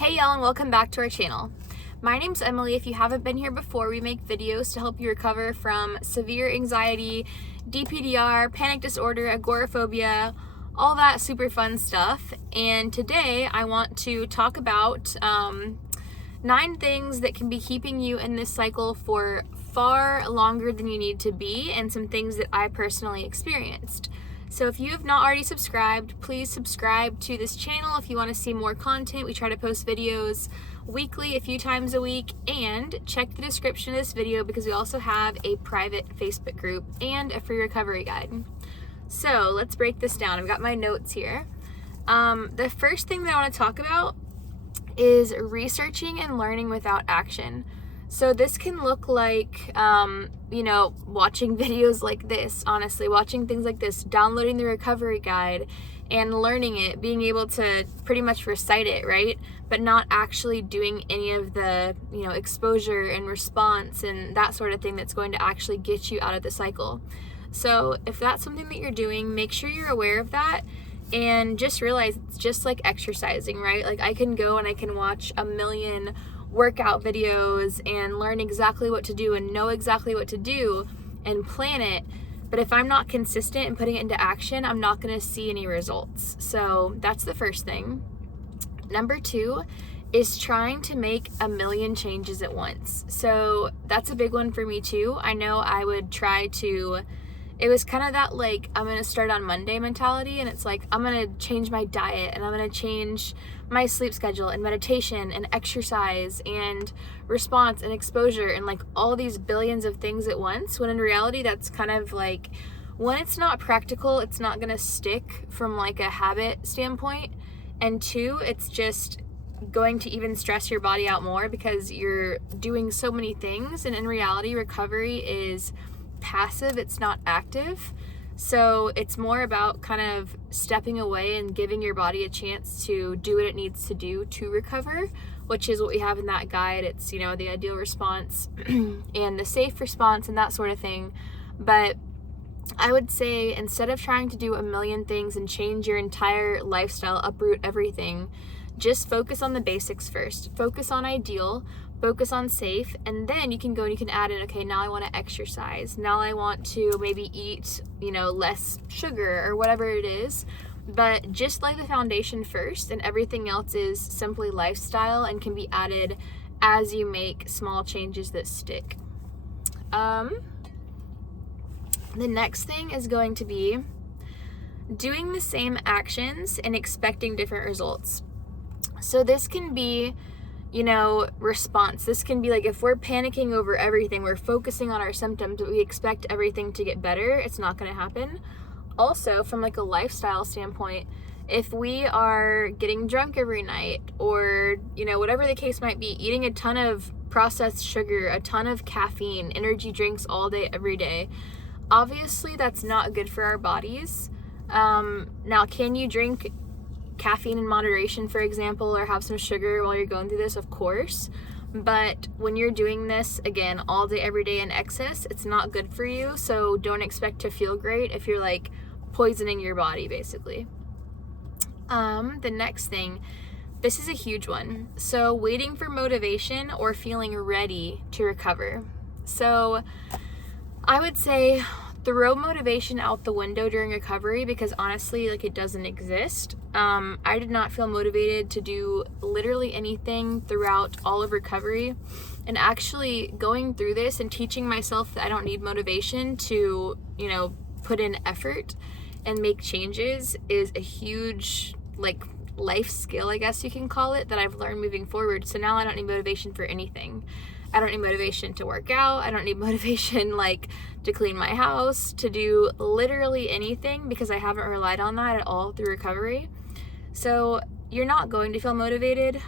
Hey y'all, and welcome back to our channel. My name's Emily. If you haven't been here before, we make videos to help you recover from severe anxiety, DPDR, panic disorder, agoraphobia, all that super fun stuff. And today I want to talk about 9 things that can be keeping you in this cycle for far longer than you need to be, and some things that I personally experienced. So if you have not already subscribed, please subscribe to this channel if you want to see more content. We try to post videos weekly, a few times a week, and check the description of this video because we also have a private Facebook group and a free recovery guide. So let's break this down. I've got my notes here. The first thing that I want to talk about is researching and learning without action. So this can look like, watching videos like this, honestly, watching things like this, downloading the recovery guide and learning it, being able to pretty much recite it, right? But not actually doing any of the, exposure and response and that sort of thing that's going to actually get you out of the cycle. So if that's something that you're doing, make sure you're aware of that. And just realize it's just like exercising, right? Like I can go and I can watch a million workout videos and learn exactly what to do and know exactly what to do and plan it. But if I'm not consistent in putting it into action, I'm not going to see any results. So that's the first thing. Number 2 is trying to make a million changes at once. So that's a big one for me too. I know I would try to, it was kind of that like, I'm going to start on Monday mentality, and it's like, I'm going to change my diet and I'm going to change my sleep schedule and meditation and exercise and response and exposure and like all these billions of things at once, when in reality that's kind of like, when it's not practical, it's not going to stick from like a habit standpoint, and 2, it's just going to even stress your body out more because you're doing so many things, and in reality recovery is passive, it's not active. So it's more about kind of stepping away and giving your body a chance to do what it needs to do to recover, which is what we have in that guide. It's, the ideal response and the safe response and that sort of thing. But I would say, instead of trying to do a million things and change your entire lifestyle, uproot everything, just focus on the basics first. Focus on ideal, focus on safe, and then you can go and you can add in, okay, now I want to exercise. Now I want to maybe eat, less sugar or whatever it is. But just lay the foundation first, and everything else is simply lifestyle and can be added as you make small changes that stick. The next thing is going to be doing the same actions and expecting different results. So this can be, response. This can be like, if we're panicking over everything, we're focusing on our symptoms, but we expect everything to get better, it's not going to happen. Also, from like a lifestyle standpoint, if we are getting drunk every night, or, whatever the case might be, eating a ton of processed sugar, a ton of caffeine, energy drinks all day, every day, obviously that's not good for our bodies. Now, can you drink caffeine in moderation, for example, or have some sugar while you're going through this? Of course. But when you're doing this, again, all day, every day in excess, it's not good for you. So don't expect to feel great if you're like poisoning your body, basically. The next thing, this is a huge one. So waiting for motivation or feeling ready to recover. So I would say throw motivation out the window during recovery, because honestly, like, it doesn't exist. I did not feel motivated to do literally anything throughout all of recovery, and actually going through this and teaching myself that I don't need motivation to, put in effort and make changes is a huge, like, life skill, I guess you can call it, that I've learned moving forward. So now I don't need motivation for anything. I don't need motivation to work out. I don't need motivation to clean my house, to do literally anything, because I haven't relied on that at all through recovery. So you're not going to feel motivated.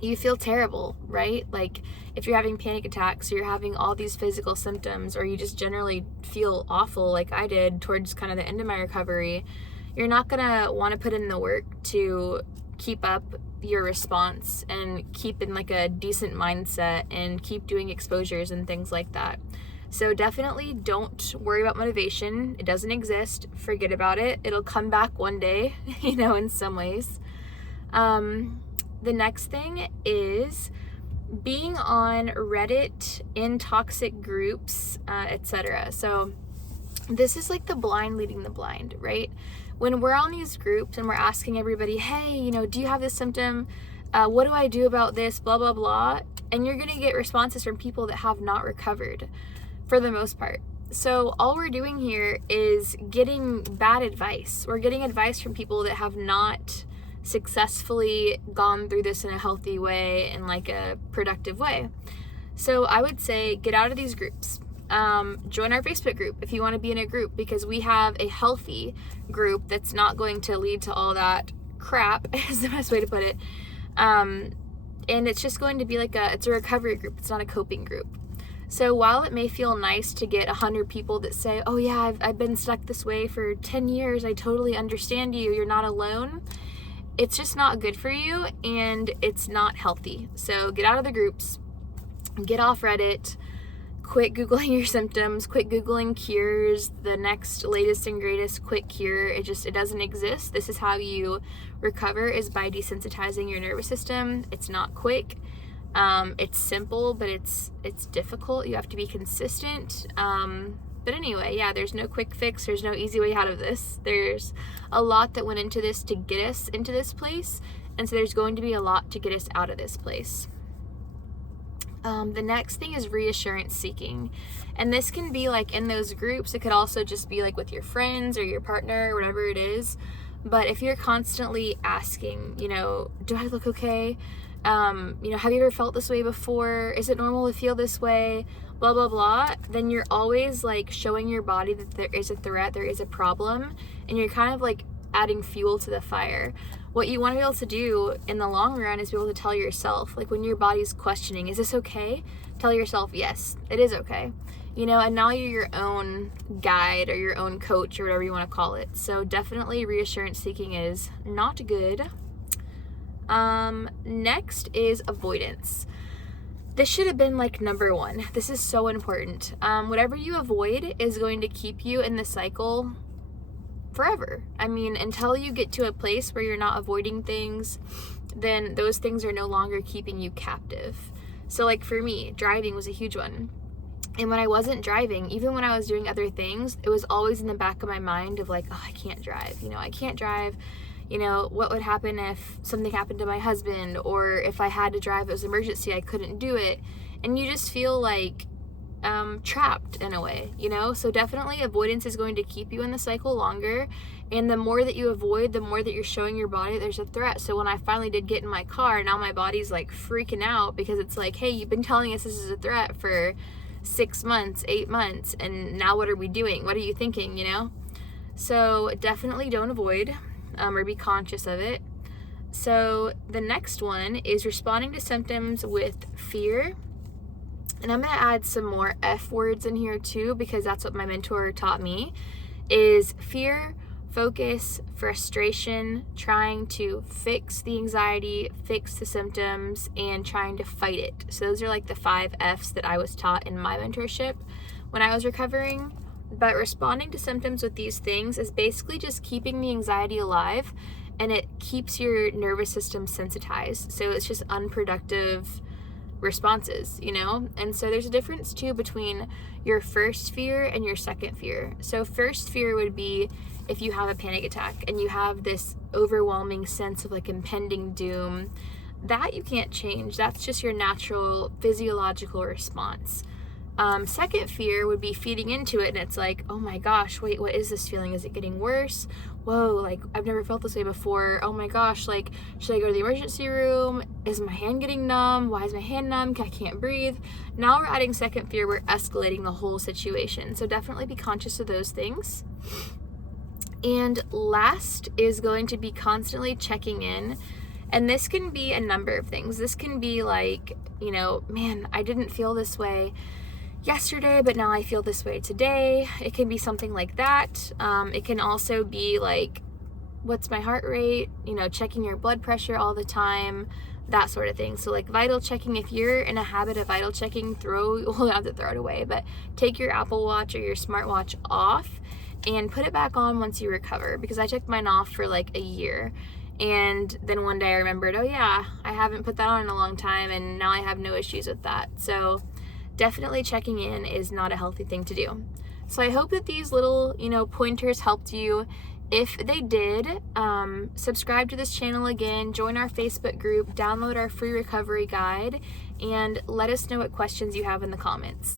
You feel terrible, right? Like if you're having panic attacks, or you're having all these physical symptoms, or you just generally feel awful like I did towards kind of the end of my recovery, you're not gonna want to put in the work to keep up your response and keep in like a decent mindset and keep doing exposures and things like that. So definitely don't worry about motivation. It doesn't exist. Forget about it. It'll come back one day, in some ways. The next thing is being on Reddit, in toxic groups, etc. So this is like the blind leading the blind, right? When we're on these groups and we're asking everybody, hey, you know, do you have this symptom? What do I do about this? Blah, blah, blah. And you're going to get responses from people that have not recovered for the most part. So all we're doing here is getting bad advice. We're getting advice from people that have not successfully gone through this in a healthy way, in like a productive way. So I would say get out of these groups. Join our Facebook group if you want to be in a group, because we have a healthy group that's not going to lead to all that crap is the best way to put it. And it's just going to be like it's a recovery group. It's not a coping group. So while it may feel nice to get 100 people that say, oh yeah, I've been stuck this way for 10 years. I totally understand you. You're not alone. It's just not good for you, and it's not healthy. So get out of the groups, get off Reddit, quit Googling your symptoms, quit Googling cures, the next latest and greatest quick cure. It doesn't exist. This is how you recover, is by desensitizing your nervous system. It's not quick. It's simple, but it's difficult. You have to be consistent. But anyway, yeah, there's no quick fix. There's no easy way out of this. There's a lot that went into this to get us into this place. And so there's going to be a lot to get us out of this place. The next thing is reassurance seeking. And this can be like in those groups. It could also just be like with your friends or your partner or whatever it is. But if you're constantly asking, you know, do I look okay? You know, have you ever felt this way before? Is it normal to feel this way? Blah, blah, blah. Then you're always like showing your body that there is a threat, there is a problem, and you're kind of like adding fuel to the fire. What you want to be able to do in the long run is be able to tell yourself, like when your body's questioning, is this okay? Tell yourself, yes, it is okay. You know, and now you're your own guide or your own coach or whatever you want to call it. So definitely reassurance seeking is not good. Next is avoidance. This should have been like number one. This is so important. Whatever you avoid is going to keep you in the cycle forever. I mean, until you get to a place where you're not avoiding things, then those things are no longer keeping you captive. So like for me, driving was a huge one. And when I wasn't driving, even when I was doing other things, it was always in the back of my mind of like, oh, I can't drive. You know, I can't drive. You know, what would happen if something happened to my husband, or if I had to drive, it was an emergency, I couldn't do it. And you just feel like trapped in a way, you know? So definitely avoidance is going to keep you in the cycle longer. And the more that you avoid, the more that you're showing your body there's a threat. So when I finally did get in my car, now my body's like freaking out, because it's like, hey, you've been telling us this is a threat for 6 months, 8 months, and now what are we doing? What are you thinking, you know? So definitely don't avoid. Or be conscious of it. So the next one is responding to symptoms with fear. And I'm going to add some more F words in here too, because that's what my mentor taught me, is fear, focus, frustration, trying to fix the anxiety, fix the symptoms, and trying to fight it. So those are like the 5 Fs that I was taught in my mentorship when I was recovering. But responding to symptoms with these things is basically just keeping the anxiety alive, and it keeps your nervous system sensitized. So it's just unproductive responses, you know? And so there's a difference too between your first fear and your second fear. So first fear would be if you have a panic attack and you have this overwhelming sense of like impending doom. That you can't change. That's just your natural physiological response. Second fear would be feeding into it, and it's like, oh my gosh, wait, what is this feeling? Is it getting worse? Whoa, like I've never felt this way before. Oh my gosh, like should I go to the emergency room? Is my hand getting numb? Why is my hand numb? I can't breathe. Now we're adding second fear. We're escalating the whole situation. So definitely be conscious of those things. And last is going to be constantly checking in. And this can be a number of things. This can be like, you know, man, I didn't feel this way yesterday, but now I feel this way today. It can be something like that. It can also be like, what's my heart rate? You know, checking your blood pressure all the time, that sort of thing. So like vital checking, if you're in a habit of vital checking, well, you don't have to throw it away, but take your Apple Watch or your smartwatch off and put it back on once you recover, because I took mine off for like a year. And then one day I remembered, oh yeah, I haven't put that on in a long time, and now I have no issues with that. So definitely checking in is not a healthy thing to do. So I hope that these little, pointers helped you. If they did, subscribe to this channel again, join our Facebook group, download our free recovery guide, and let us know what questions you have in the comments.